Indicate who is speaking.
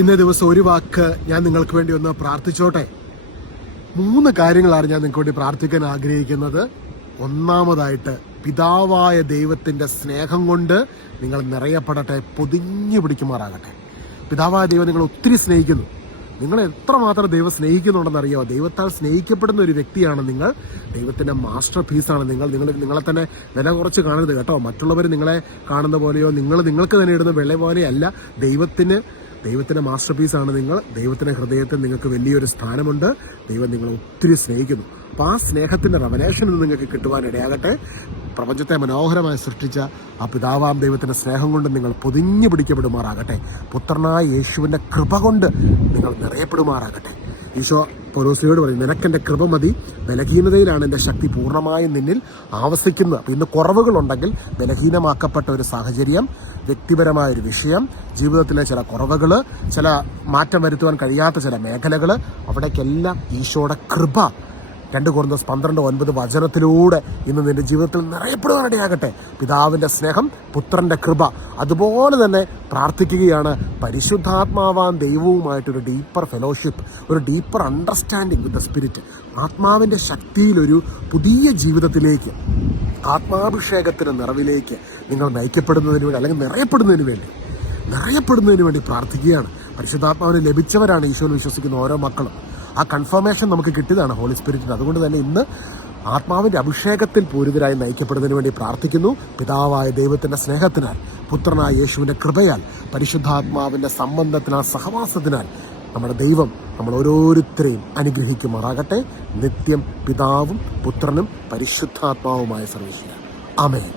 Speaker 1: ഇന്നേ ദിവസം ഒരു വാക്ക് ഞാൻ നിങ്ങൾക്ക് വേണ്ടി ഒന്ന് പ്രാർത്ഥിച്ചോട്ടെ. മൂന്ന് കാര്യങ്ങളാണ് ഞാൻ നിങ്ങൾക്ക് വേണ്ടി പ്രാർത്ഥിക്കാൻ ആഗ്രഹിക്കുന്നത്. ഒന്നാമതായിട്ട് പിതാവായ ദൈവത്തിന്റെ സ്നേഹം കൊണ്ട് നിങ്ങൾ നിറയപ്പെടട്ടെ പൊതിഞ്ഞു പിടിക്കുമാറാകട്ടെ. പിതാവായ ദൈവം നിങ്ങൾ ഒത്തിരി സ്നേഹിക്കുന്നു. നിങ്ങൾ എത്രമാത്രം ദൈവം സ്നേഹിക്കുന്നുണ്ടെന്ന് അറിയാമോ ദൈവത്താൽ സ്നേഹിക്കപ്പെടുന്ന ഒരു വ്യക്തിയാണ് നിങ്ങൾ. ദൈവത്തിന്റെ മാസ്റ്റർ പീസാണ് നിങ്ങൾ. നിങ്ങൾ നിങ്ങളെ തന്നെ വില കുറച്ച് കാണരുത് കേട്ടോ. മറ്റുള്ളവർ നിങ്ങളെ കാണുന്ന പോലെയോ നിങ്ങൾ നിങ്ങൾക്ക് തന്നെ ഇടുന്ന വില പോലെയല്ല ദൈവത്തിന് ദൈവത്തിന്റെ മാസ്റ്റർ പീസാണ് നിങ്ങൾ. ദൈവത്തിന്റെ ഹൃദയത്തിൽ നിങ്ങൾക്ക് വലിയൊരു സ്ഥാനമുണ്ട്. ദൈവം നിങ്ങളെ ഒത്തിരി സ്നേഹിക്കുന്നു. അപ്പോൾ ആ സ്നേഹത്തിന്റെ റവലേഷൻ നിങ്ങൾക്ക് കിട്ടുവാൻ ഇടയാകട്ടെ. പ്രപഞ്ചത്തെ മനോഹരമായി സൃഷ്ടിച്ച ആ പിതാവാം ദൈവത്തിന്റെ സ്നേഹം കൊണ്ട് നിങ്ങൾ പൊതിഞ്ഞു പിടിക്കപ്പെടുമാറാകട്ടെ. പുത്രനായ യേശുവിന്റെ കൃപ കൊണ്ട് നിങ്ങൾ നിറയപ്പെടുമാറാകട്ടെ. ഈശോ പൊലോസിയോട് പറയും നിനക്കെന്റെ കൃപ മതി. ബലഹീനതയിലാണ് എന്റെ ശക്തി പൂർണമായും നിന്നിൽ ആവസിക്കുന്നത്. അപ്പോൾ ഇന്ന് കുറവുകളുണ്ടെങ്കിൽ ബലഹീനമാക്കപ്പെട്ട ഒരു സാഹചര്യം വ്യക്തിപരമായ ഒരു വിഷയം ജീവിതത്തിലെ ചില കുറവുകൾ ചില മാറ്റം വരുത്തുവാൻ കഴിയാത്ത ചില മേഖലകൾ അവിടേക്കെല്ലാം ഈശോയുടെ കൃപ രണ്ട് കുറഞ്ഞ പന്ത്രണ്ട് ഒൻപത് വചനത്തിലൂടെ ഇന്ന് നിന്റെ ജീവിതത്തിൽ നിറയപ്പെടുവാനിടയാകട്ടെ പിതാവിന്റെ സ്നേഹം പുത്രന്റെ കൃപ അതുപോലെ തന്നെ പ്രാർത്ഥിക്കുകയാണ് പരിശുദ്ധാത്മാവാൻ ദൈവവുമായിട്ടൊരു ഡീപ്പർ ഫെലോഷിപ്പ് ഒരു deeper understanding with the spirit ആത്മാവിന്റെ ശക്തിയിലൊരു പുതിയ ജീവിതത്തിലേക്ക് ആത്മാഭിഷേകത്തിന്റെ നിറവിലേക്ക് നിങ്ങൾ നയിക്കപ്പെടുന്നതിന് വേണ്ടി അല്ലെങ്കിൽ നിറയപ്പെടുന്നതിന് വേണ്ടി നിറയപ്പെടുന്നതിന് വേണ്ടി പ്രാർത്ഥിക്കുകയാണ്. പരിശുദ്ധാത്മാവിനെ ലഭിച്ചവരാണ് ഈശോയിൽ വിശ്വസിക്കുന്ന ഓരോ മക്കളും. ആ കൺഫർമേഷൻ നമുക്ക് കിട്ടിയതാണ് ഹോളി സ്പിരിറ്റിന് അതുകൊണ്ട് തന്നെ ഇന്ന് ആത്മാവിന്റെ അഭിഷേകത്തിൽ പൂരിതരായി നയിക്കപ്പെടുന്നതിന് വേണ്ടി പ്രാർത്ഥിക്കുന്നു. പിതാവായ ദൈവത്തിന്റെ സ്നേഹത്തിനാൽ പുത്രനായ യേശുവിന്റെ കൃപയാൽ പരിശുദ്ധാത്മാവിന്റെ സംബന്ധത്തിനാൽ സഹവാസത്തിനാൽ നമ്മുടെ ദൈവം നമ്മൾ ഓരോരുത്തരെയും അനുഗ്രഹിക്കുമാറാകട്ടെ. നിത്യം പിതാവും പുത്രനും പരിശുദ്ധാത്മാവുമായ സർവീശ്വര ആമേൻ.